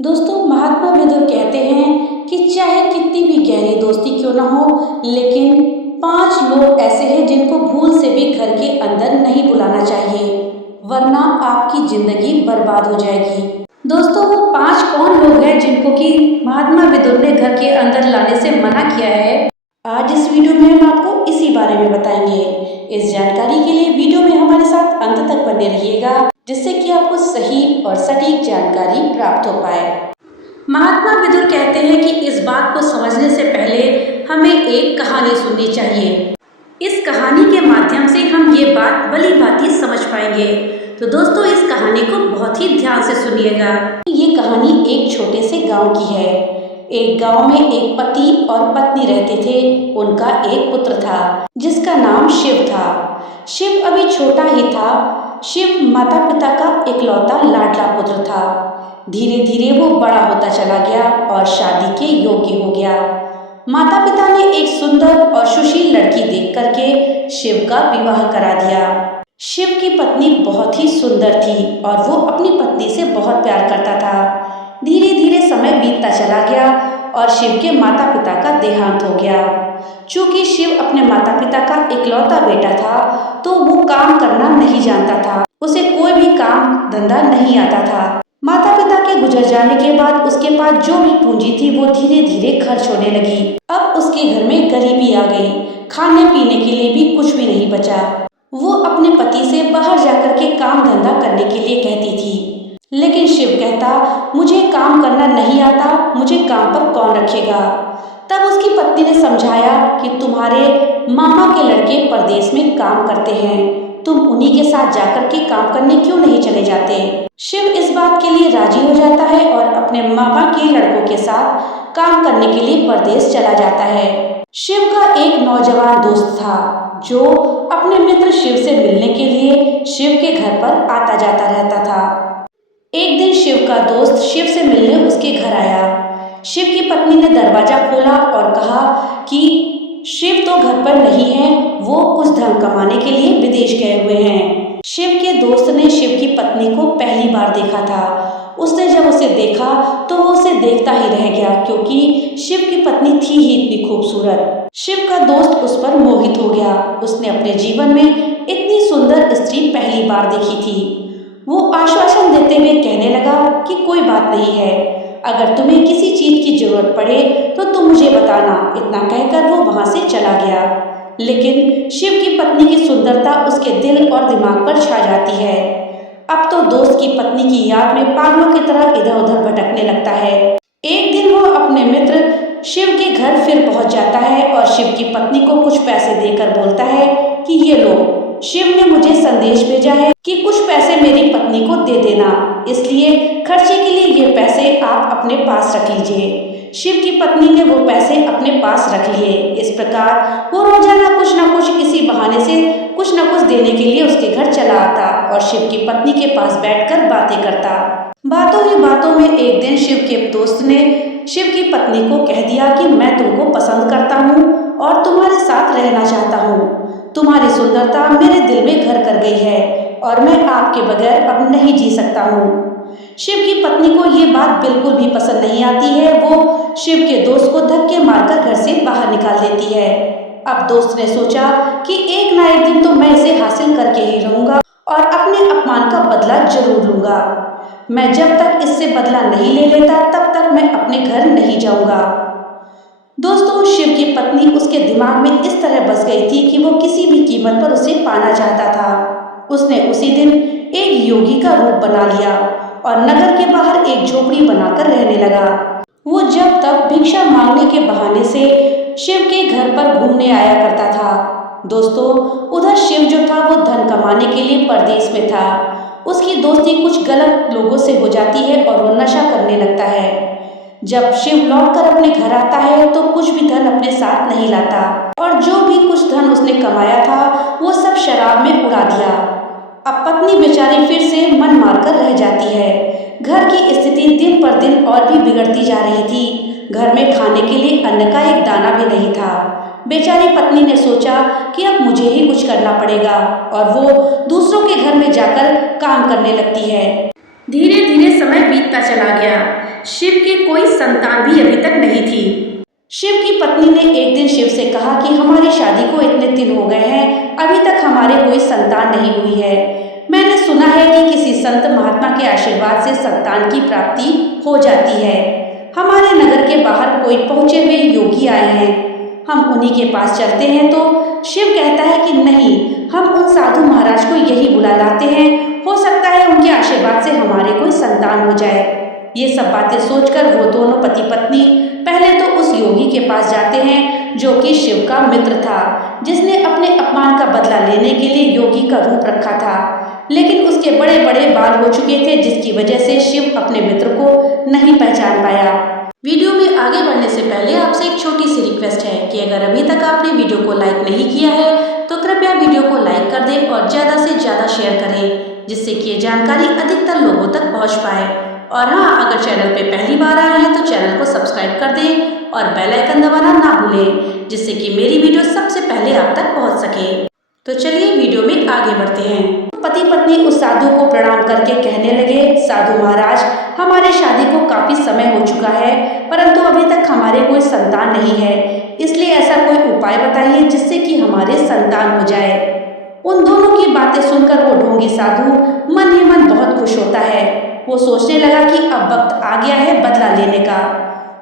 दोस्तों, महात्मा बुद्ध कहते हैं कि चाहे कितनी भी गहरी दोस्ती क्यों ना हो, लेकिन 5 लोग ऐसे हैं जिनको भूल से भी घर के अंदर नहीं बुलाना चाहिए, वरना आपकी जिंदगी बर्बाद हो जाएगी। दोस्तों, वो 5 कौन लोग हैं जिनको कि महात्मा बुद्ध ने घर के अंदर लाने से मना किया है? आज इस वीडियो में हम आपको इसी बारे में बताएंगे। इस जानकारी के लिए वीडियो में हमारे साथ अंत तक बने रहिएगा, जिससे कि आपको सही और सटीक जानकारी प्राप्त हो पाए। महात्मा बुद्ध कहते हैं कि इस बात को समझने से पहले हमें एक कहानी सुननी चाहिए। इस कहानी के माध्यम से हम ये बात भली भांति समझ पाएंगे। तो दोस्तों, इस कहानी को बहुत ही ध्यान से सुनिएगा। ये कहानी एक छोटे से गांव की है। एक गांव में एक पति और पत्नी रहते थे। उनका एक पुत्र था जिसका नाम शिव था। शिव अभी छोटा ही था। शिव माता पिता का इकलौता लाडला पुत्र था। धीरे धीरे वो बड़ा होता चला गया और शादी के योग्य हो गया। माता पिता ने एक सुंदर और सुशील लड़की देख करके शिव का विवाह करा दिया। शिव की पत्नी बहुत ही सुंदर थी और वो अपनी पत्नी से बहुत प्यार करता था। धीरे धीरे समय बीतता चला गया और शिव के माता पिता का देहांत हो गया। चूंकि शिव अपने माता पिता का इकलौता बेटा था, तो वो काम करना नहीं जानता था। उसे कोई भी काम धंधा नहीं आता था। माता पिता के गुजर जाने के बाद उसके पास जो भी पूंजी थी वो धीरे धीरे खर्च होने लगी। अब उसके घर में गरीबी आ गई। खाने पीने के लिए भी कुछ भी नहीं बचा। वो अपने पति से बाहर जाकर के काम धंधा करने के लिए कहती थी, लेकिन शिव कहता, मुझे काम करना नहीं आता, मुझे काम पर कौन रखेगा। तब उसकी पत्नी ने समझाया कि तुम्हारे मामा के लड़के परदेश में काम करते हैं, तुम उन्हीं के साथ जाकर के काम करने क्यों नहीं चले जाते। शिव इस बात के लिए राजी हो जाता है और अपने मामा के लड़कों के साथ काम करने के लिए परदेश चला जाता है। शिव का एक नौजवान दोस्त था जो अपने मित्र शिव से मिलने के लिए शिव के घर पर आता जाता रहता था। एक दिन शिव का दोस्त शिव से मिलने उसके घर आया। शिव की पत्नी ने दरवाजा खोला और कहा कि शिव तो घर पर नहीं है, वो कुछ धन कमाने के लिए विदेश गए हुए हैं। शिव के दोस्त ने शिव की पत्नी को पहली बार देखा था। उसने जब उसे देखा तो वो उसे देखता ही रह गया, क्योंकि शिव की पत्नी थी ही इतनी खूबसूरत। शिव का दोस्त उस पर मोहित हो गया। उसने अपने जीवन में इतनी सुंदर स्त्री पहली बार देखी थी। वो आश्वासन देते हुए कहने लगा कि कोई बात नहीं है, अगर तुम्हें किसी चीज की जरूरत पड़े तो तुम मुझे बताना। इतना कहकर वो वहां से चला गया। लेकिन शिव की पत्नी की सुंदरता उसके दिल और दिमाग पर छा जाती है। अब तो दोस्त की पत्नी की याद में पागलों की तरह इधर उधर भटकने लगता है। एक दिन वो अपने मित्र शिव के घर फिर पहुंच जाता है और शिव की पत्नी को कुछ पैसे देकर बोलता है कि ये लो, शिव ने मुझे संदेश भेजा है कि कुछ पैसे मेरी पत्नी को दे देना, इसलिए खर्चे के लिए ये पैसे आप अपने पास रख लीजिए। शिव की पत्नी ने वो पैसे अपने पास रख लिए। इस प्रकार वो रोजाना कुछ न कुछ इसी बहाने से कुछ न कुछ देने के लिए उसके घर चला आता और शिव की पत्नी के पास बैठकर बातें करता। बातों ही बातों में एक दिन शिव के दोस्त ने शिव की पत्नी को कह दिया कि मैं तुमको पसंद करता हूँ और तुम्हारे साथ रहना चाहता हूँ। तुम्हारी सुंदरता मेरे दिल में घर कर गई है और मैं आपके बगैर अब नहीं जी सकता हूँ। शिव की पत्नी को ये बात बिल्कुल भी पसंद नहीं आती है। वो शिव के दोस्त को धक्के मारकर घर से बाहर निकाल देती है। अब दोस्त ने सोचा कि एक ना एक दिन तो मैं इसे हासिल करके ही रहूंगा और अपने अपमान का बदला जरूर लूंगा। मैं जब तक इससे बदला नहीं ले लेता तब तक मैं अपने घर नहीं जाऊंगा। दोस्तों, शिव की पत्नी उसके दिमाग में इस तरह बस गई थी कि वो किसी भी कीमत पर उसे पाना चाहता था। उसने उसी दिन एक योगी का रूप बना लिया और नगर के बाहर एक झोपड़ी बनाकर रहने लगा। वो जब तक भिक्षा मांगने के बहाने से शिव के घर पर घूमने आया करता था। दोस्तों, उधर शिव जो था वो धन कमाने के लिए परदेश में था। उसकी दोस्ती कुछ गलत लोगों से हो जाती है और वो नशा करने लगता है। जब शिव लौटकर अपने घर आता है तो कुछ भी धन अपने साथ नहीं लाता और जो भी कुछ धन उसने कमाया था वो सब शराब में उड़ा दिया। अब पत्नी बेचारी फिर से मन मारकर रह जाती है। घर की स्थिति दिन पर दिन और भी बिगड़ती जा रही थी। घर में खाने के लिए अन्न का एक दाना भी नहीं था। बेचारी पत्नी ने सोचा कि अब मुझे ही कुछ करना पड़ेगा और वो दूसरों के घर में जाकर काम करने लगती है। धीरे धीरे समय बीतता चला गया। शिव की कोई संतान भी अभी तक नहीं थी। शिव की पत्नी ने एक दिन शिव से कहा कि हमारी शादी को इतने दिन हो गए हैं, अभी तक हमारे कोई संतान नहीं हुई है। मैंने सुना है कि किसी संत महात्मा के आशीर्वाद से संतान की प्राप्ति हो जाती है। हमारे नगर के बाहर कोई पहुंचे हुए योगी आए हैं, हम उन्हीं के पास चलते हैं। तो शिव कहता है कि नहीं, हम उन साधु महाराज को यही बुला लाते हैं, हो सकता है उनके आशीर्वाद से हमारे कोई संतान हो जाए। ये सब बातें सोचकर वो दोनों पति पत्नी पहले तो उस योगी के पास जाते हैं जो कि शिव का मित्र था, जिसने अपने अपमान का बदला लेने के लिए योगी का रूप रखा था, लेकिन उसके बड़े बड़े बाल हो चुके थे, जिसकी वजह से शिव अपने मित्र को नहीं पहचान पाया। वीडियो में आगे बढ़ने से पहले आपसे एक छोटी सी रिक्वेस्ट है कि अगर अभी तक आपने वीडियो को लाइक नहीं किया है तो कृपया वीडियो को लाइक कर दें और ज़्यादा से ज़्यादा शेयर करें, जिससे कि ये जानकारी अधिकतर लोगों तक पहुंच पाए। और हाँ, अगर चैनल पे पहली बार आए हैं तो चैनल को सब्सक्राइब कर दें और बेल आइकन दबाना ना भूलें, जिससे कि मेरी वीडियो सबसे पहले आप तक पहुँच सके। तो चलिए वीडियो में आगे बढ़ते हैं। पति पत्नी उस साधु को प्रणाम करके कहने लगे, साधु महाराज, हमारे शादी को काफी समय हो चुका है, परंतु अभी तक हमारे कोई संतान नहीं है, इसलिए ऐसा कोई उपाय बताइए जिससे कि हमारे संतान हो जाए। उन दोनों की बातें सुनकर वो ढोंगी साधु मन ही मन बहुत खुश होता है। वो सोचने लगा कि अब वक्त आ गया है बदला लेने का।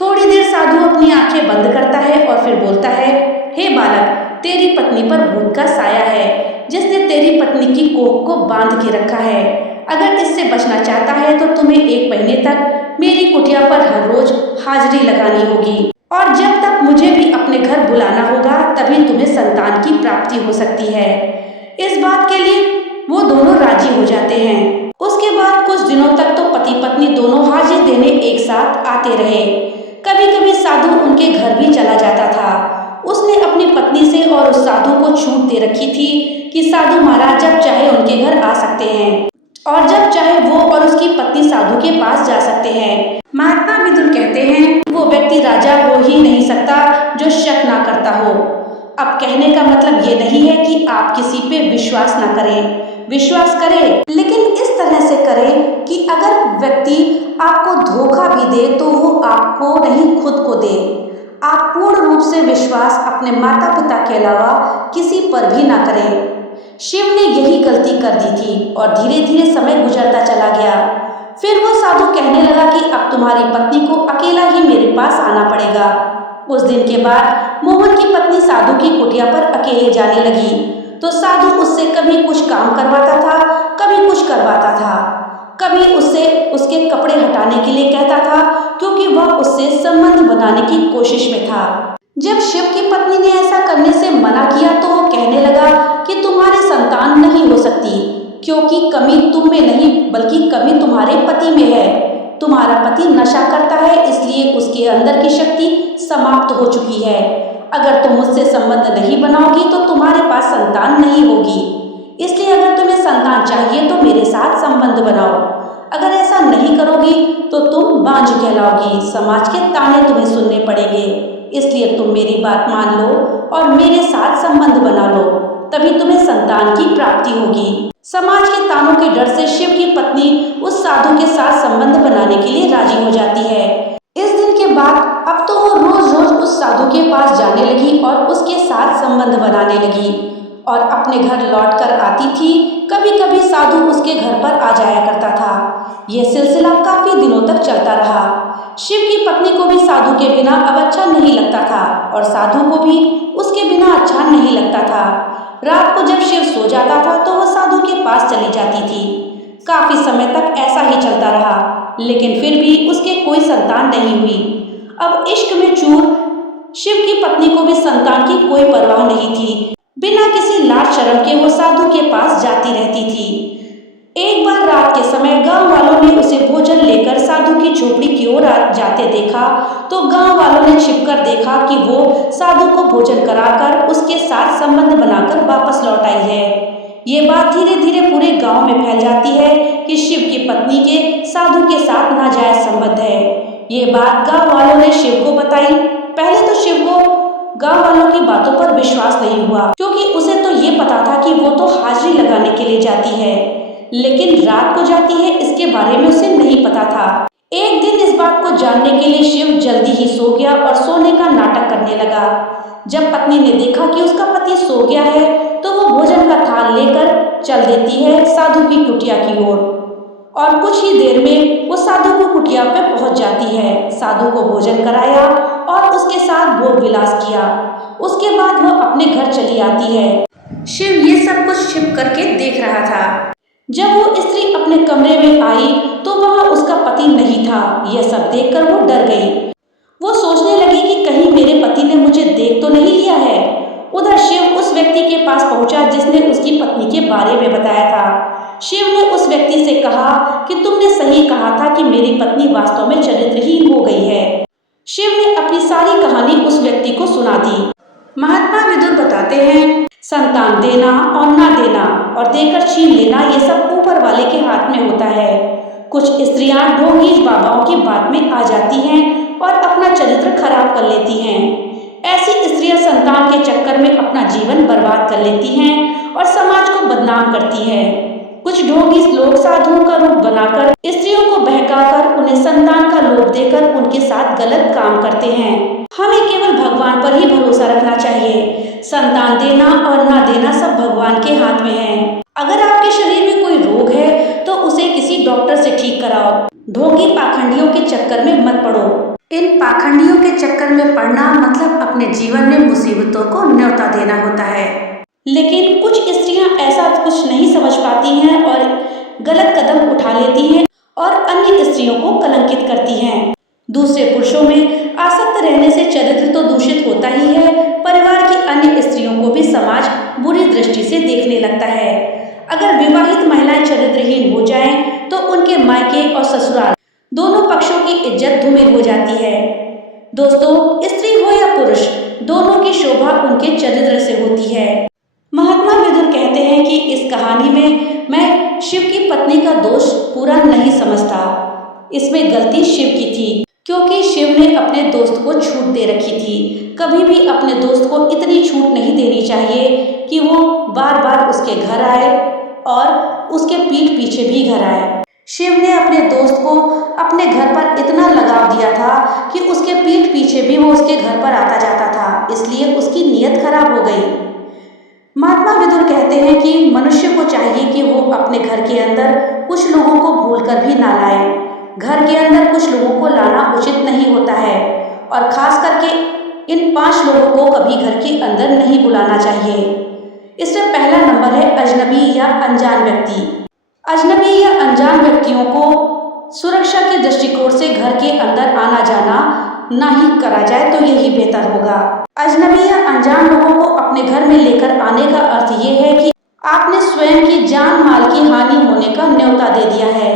थोड़ी देर साधु अपनी आंखें बंद करता है और फिर बोलता है, हे बालक, तेरी पत्नी पर भूत का साया है, जिसने तेरी पत्नी की कोख को बांध के रखा है। अगर इससे बचना चाहता है तो तुम्हें 1 महीने तक मेरी कुटिया पर हर रोज हाजिरी लगानी होगी, और जब तक मुझे भी अपने घर बुलाना होगा तभी तुम्हें संतान की प्राप्ति हो सकती है। इस बात के लिए वो दोनों राजी हो जाते हैं। उसके बाद कुछ दिनों तक तो पति पत्नी दोनों हाजिरी देने एक साथ आते रहे। कभी कभी साधु उनके घर भी चला जाता था। उसने अपनी पत्नी से और उस साधु को छूट दे रखी थी कि साधु महाराज जब चाहे उनके घर आ सकते हैं और जब चाहे वो और उसकी पत्नी साधु के पास जा सकते हैं। महात्मा विदुर कहते हैं, वो व्यक्ति राजा हो ही नहीं सकता जो शक ना करता हो। अब कहने का मतलब ये नहीं है कि आप किसी पे विश्वास ना करें, विश्वास करें, लेकिन इस तरह से करें कि अगर व्यक्ति आपको धोखा भी दे तो वो आपको नहीं, खुद को दे। आप पूर्ण रूप से विश्वास अपने माता पिता के अलावा किसी पर भी ना करें। शिव ने यही गलती कर दी थी और धीरे धीरे समय गुजरता चला गया। फिर वो साधु कहने लगा कि अब तुम्हारी पत्नी को अकेला ही मेरे पास आना पड़ेगा। उस दिन के बाद मोहन की पत्नी साधु की कुटिया पर अकेले जाने लगी, तो साधु उससे कभी कुछ काम करवाता था, कभी कुछ करवाता था, कभी उससे उसके कपड़े हटाने के लिए कहता था, क्योंकि वह उससे संबंध बनाने की कोशिश में था। जब शिव की पत्नी ने ऐसा करने से मना किया तो वो कहने लगा कि तुम्हारे संतान नहीं हो सकती, क्योंकि कमी तुम में नहीं बल्कि कमी तुम्हारे पति में है। तुम्हारा पति नशा करता है, इसलिए उसके अंदर की शक्ति समाप्त हो चुकी है। अगर तुम मुझसे संबंध नहीं बनाओगी तो तुम्हारे पास संतान नहीं होगी, इसलिए अगर तुम्हें संतान चाहिए तो मेरे साथ संबंध बनाओ। अगर ऐसा नहीं करोगी तो तुम बांझ कहलाओगी, समाज के ताने तुम्हें सुनने पड़ेंगे, इसलिए तुम मेरी बात मान लो और मेरे साथ संबंध बना लो, तभी तुम्हें संतान की प्राप्ति होगी। समाज के तानों के डर से शिव की पत्नी उस साधु के साथ संबंध बनाने के लिए राजी हो जाती है। इस दिन के बाद अब तो वो रोज रोज उस साधु के पास जाने लगी और उसके साथ संबंध बनाने लगी और अपने घर लौट कर आती थी। कभी कभी साधु उसके घर पर आ जाया करता था। यह सिलसिला काफी दिनों तक चलता रहा। शिव की पत्नी को भी साधु के बिना अब अच्छा नहीं लगता था और साधु को भी उसके बिना अच्छा नहीं लगता था। रात को जब शिव सो जाता था तो वह साधु के पास चली जाती थी। काफी समय तक ऐसा ही चलता रहा, लेकिन फिर भी उसके कोई संतान नहीं हुई। अब इश्क में चूर शिव की पत्नी को भी संतान की कोई परवाह नहीं थी। बिना किसी लाज शर्म के वो साधु के पास जाती रहती थी। एक बार रात के समय गांव वालों ने उसे भोजन लेकर साधु की झोपड़ी की ओर जाते देखा, तो गांव वालों ने छिपकर देखा कि वो साधु को भोजन कराकर उसके साथ संबंध बनाकर वापस लौट आई है। ये बात धीरे धीरे पूरे गांव में फैल जाती है कि शिव की पत्नी के साधु के साथ नाजायज संबंध है। ये बात गांव वालों ने शिव को बताई। पहले तो शिव को गांव वालों की बातों पर विश्वास नहीं हुआ, क्योंकि उसे तो ये पता था कि वो तो हाजिरी लगाने के लिए जाती है, लेकिन रात को जाती है इसके बारे में उसे नहीं पता था। एक दिन इस बात को जानने के लिए शिव जल्दी ही सो गया और सोने का नाटक करने लगा। जब पत्नी ने देखा कि उसका पति सो गया है तो वो भोजन का थाल लेकर चल देती है साधु की कुटिया की ओर और कुछ ही देर में वो साधु की कुटिया पे पहुंच जाती है। साधु को भोजन कराया और उसके साथ भोग विलास किया। उसके बाद वो अपने घर चली आती है। शिव ये सब कुछ छिप करके देख रहा था। जब वो स्त्री अपने कमरे में आई तो वहाँ उसका पति नहीं था। यह सब देखकर वो डर गई। वो सोचने लगी कि कहीं मेरे पति ने मुझे देख तो नहीं लिया है। उधर शिव उस व्यक्ति के पास पहुंचा जिसने उसकी पत्नी के बारे में बताया था। शिव ने उस व्यक्ति से कहा कि तुमने सही कहा था कि मेरी पत्नी वास्तव में चरित्रहीन हो गई है। शिव ने अपनी सारी कहानी उस व्यक्ति को सुना दी। महात्मा विदुर बताते हैं, संतान देना और ना देना और देकर छीन लेना ये सब ऊपर वाले के हाथ में होता है। कुछ स्त्रियां ढोंगी बाबाओं की बात में आ जाती हैं और अपना चरित्र खराब कर लेती हैं। ऐसी स्त्रियां संतान के चक्कर में अपना जीवन बर्बाद कर लेती हैं और समाज को बदनाम करती हैं। कुछ ढोंगी लोग साधुओं का रूप बनाकर स्त्रियों को बहकाकर उन्हें संतान का लोभ देकर उनके साथ गलत काम करते हैं। हमें केवल भगवान पर ही भरोसा रखना चाहिए। संतान देना और ना देना सब भगवान के हाथ में है। अगर आपके शरीर में कोई रोग है तो उसे किसी डॉक्टर से ठीक कराओ। ढोंगी पाखंडियों के चक्कर में मत पड़ो। इन पाखंडियों के चक्कर में पड़ना मतलब अपने जीवन में मुसीबतों को न्योता देना होता है। लेकिन कुछ स्त्रियां ऐसा कुछ नहीं समझ पाती हैं और गलत कदम उठा लेती हैं और अन्य स्त्रियों को कलंकित करती हैं। दूसरे पुरुषों में आसक्त रहने से चरित्र तो दूषित होता ही है, परिवार की अन्य स्त्रियों को भी समाज बुरी दृष्टि से देखने लगता है। अगर विवाहित महिलाएं चरित्रहीन हो जाएं, तो उनके मायके और ससुराल दोनों पक्षों की इज्जत धूमिल हो जाती है। दोस्तों, स्त्री हो या पुरुष, दोनों की शोभा उनके चरित्र से होती है। महात्मा विदुर कहते हैं कि इस कहानी में मैं शिव की पत्नी का दोष पूरा नहीं समझता। इसमें गलती शिव की थी, क्योंकि शिव ने अपने दोस्त को छूट दे रखी थी। कभी भी अपने दोस्त को इतनी छूट नहीं देनी चाहिए कि वो बार बार उसके घर आए और उसके पीठ पीछे भी घर आए। शिव ने अपने दोस्त को अपने घर पर इतना लगाव दिया था कि उसके पीठ पीछे भी वो उसके घर पर आता जाता था, इसलिए उसकी नीयत खराब हो गई। महात्मा विदुर कहते हैं कि मनुष्य को चाहिए कि वो अपने घर के अंदर कुछ लोगों को भूलकर भी ना लाए। घर के अंदर कुछ लोगों को लाना उचित नहीं होता है और खास करके इन 5 लोगों को कभी घर के अंदर नहीं बुलाना चाहिए। इसमें पहला नंबर है अजनबी या अनजान व्यक्ति। अजनबी या अनजान व्यक्तियों को सुरक्षा के दृष्टिकोण से घर के अंदर आना जाना ना ही करा जाए तो यही बेहतर होगा। अजनबी या अनजान लोगों को अपने घर में लेकर आने का अर्थ ये है कि आपने स्वयं की जान माल की हानि होने का न्योता दे दिया है।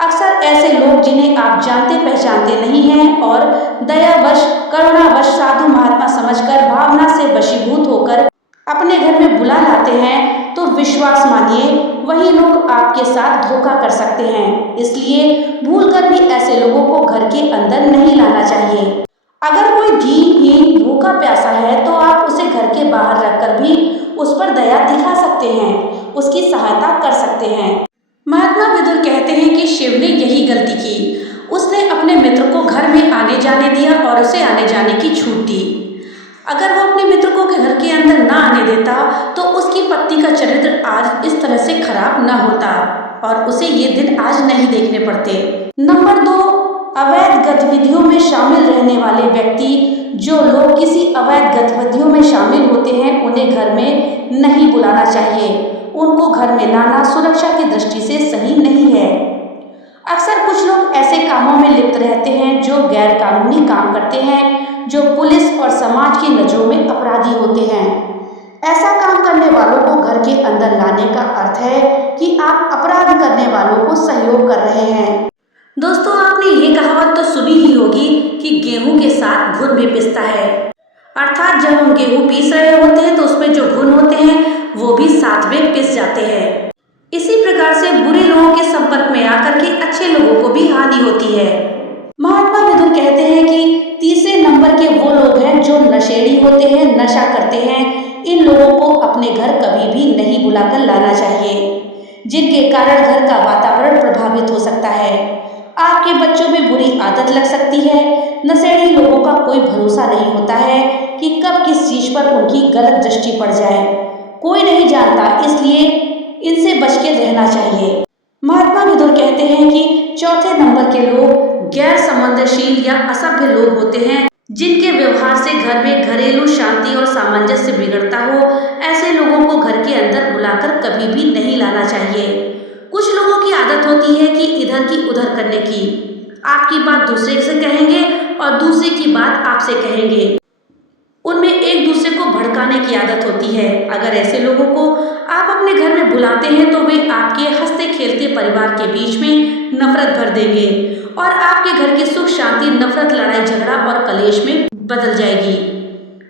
अक्सर ऐसे लोग जिन्हें आप जानते पहचानते नहीं हैं और दयावश करुणावश साधु महात्मा समझकर भावना से वशीभूत होकर अपने घर में बुला लाते हैं, तो विश्वास मानिए वही लोग आपके साथ धोखा कर सकते हैं। इसलिए भूलकर भी ऐसे लोगों को घर के अंदर नहीं लाना चाहिए। अगर कोई दीनहीन भूखा प्यासा है तो आप उसे घर के बाहर रखकर भी उस पर दया दिखा सकते हैं, उसकी सहायता कर सकते हैं। महात्मा विदुर कहते हैं कि शिव ने यही गलती की। उसने अपने मित्र को घर में आने जाने दिया और उसे आने जाने की छूट दी। अगर वो अपने मित्र को घर के अंदर ना आने देता तो उसकी पत्नी का चरित्र आज इस तरह से खराब ना होता और उसे ये दिन आज नहीं देखने पड़ते। नंबर 2, अवैध गतिविधियों में शामिल रहने वाले व्यक्ति। जो लोग किसी अवैध गतिविधियों में शामिल होते हैं उन्हें घर में नहीं बुलाना चाहिए। उनको घर में लाना सुरक्षा की दृष्टि से सही नहीं है। अक्सर कुछ लोग ऐसे कामों में लिप्त रहते हैं जो गैर कानूनी काम करते हैं, जो पुलिस और समाज की नजरों में अपराधी होते हैं। ऐसा काम करने वालों को घर के अंदर लाने का अर्थ है कि आप अपराध करने वालों को सहयोग कर रहे हैं। दोस्तों, आपने ये कहावत तो सुनी ही होगी कि गेहूं के साथ घुन भी पिसता है। अर्थात जब हम गेहूं पीस रहे होते हैं तो उसमें जो घुन होते हैं वो भी साथ में पिस जाते हैं। इसी प्रकार से बुरे लोगों के संपर्क में आकर के अच्छे लोगों को भी हानि होती है। महात्मा विदुर कहते हैं कि तीसरे नंबर के वो लोग हैं जो नशेड़ी होते हैं, नशा करते हैं। इन लोगों को अपने घर कभी भी नहीं बुलाकर लाना चाहिए, जिनके कारण घर का वातावरण प्रभावित हो सकता है। आपके बच्चों में बुरी आदत लग सकती है। नशेड़ी लोगों का कोई भरोसा नहीं होता है कि कब किस चीज पर उनकी गलत दृष्टि पड़ जाए। कोई नहीं जानता, इसलिए इनसे बच के रहना चाहिए। महात्मा विदुर कहते हैं कि चौथे नंबर के लोग गैर संवेदनशील या असभ्य लोग होते हैं, जिनके व्यवहार से घर में घरेलू शांति और सामंजस्य बिगड़ता हो। ऐसे लोगों को घर के अंदर बुलाकर कभी भी नहीं लाना चाहिए। कुछ लोगों की आदत होती है कि इधर की उधर करने की। आपकी बात दूसरे से कहेंगे और दूसरे की बात आपसे कहेंगे। उनमें एक दूसरे को भड़काने की आदत होती है। अगर ऐसे लोगों को आप अपने घर में बुलाते हैं तो वे आपके हंसते खेलते परिवार के बीच में नफरत भर देंगे और आपके घर की सुख शांति नफरत, लड़ाई झगड़ा और कलेश में बदल जाएगी।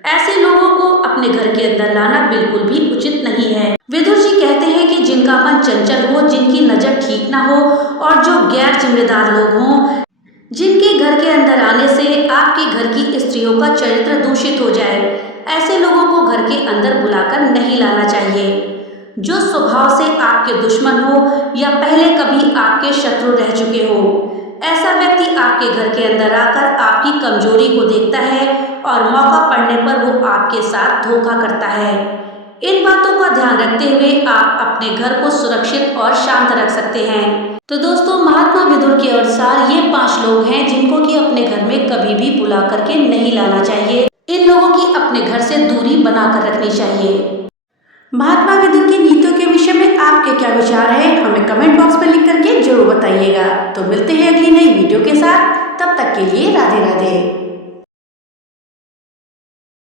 ऐसे लोगों को अपने घर के अंदर लाना बिल्कुल भी उचित नहीं है। विदुर जी कहते हैं कि जिनका मन चंचल हो, जिनकी नजर ठीक ना हो और जो गैर जिम्मेदार लोग हों, जिनके घर के अंदर आने से आपके घर की स्त्रियों का चरित्र दूषित हो जाए, ऐसे लोगों को घर के अंदर बुलाकर नहीं लाना चाहिए। जो स्वभाव से आपके दुश्मन हो या पहले कभी आपके शत्रु रह चुके हो, ऐसा व्यक्ति आपके घर के अंदर आकर आपकी कमजोरी को देखता है और मौका पड़ने पर वो आपके साथ धोखा करता है। इन बातों का ध्यान रखते हुए आप अपने घर को सुरक्षित और शांत रख सकते हैं। तो दोस्तों, महात्मा विदुर के अनुसार ये 5 लोग हैं जिनको कि अपने घर में कभी भी बुला करके नहीं लाना चाहिए। इन लोगों की अपने घर से दूरी बनाकर रखनी चाहिए। महात्मा विदुर की नीतियों के विषय में आपके क्या विचार हैं, हमें कमेंट बॉक्स में लिख करके जरूर बताइएगा। तो मिलते हैं अगली नई वीडियो के साथ, तब तक के लिए राधे राधे।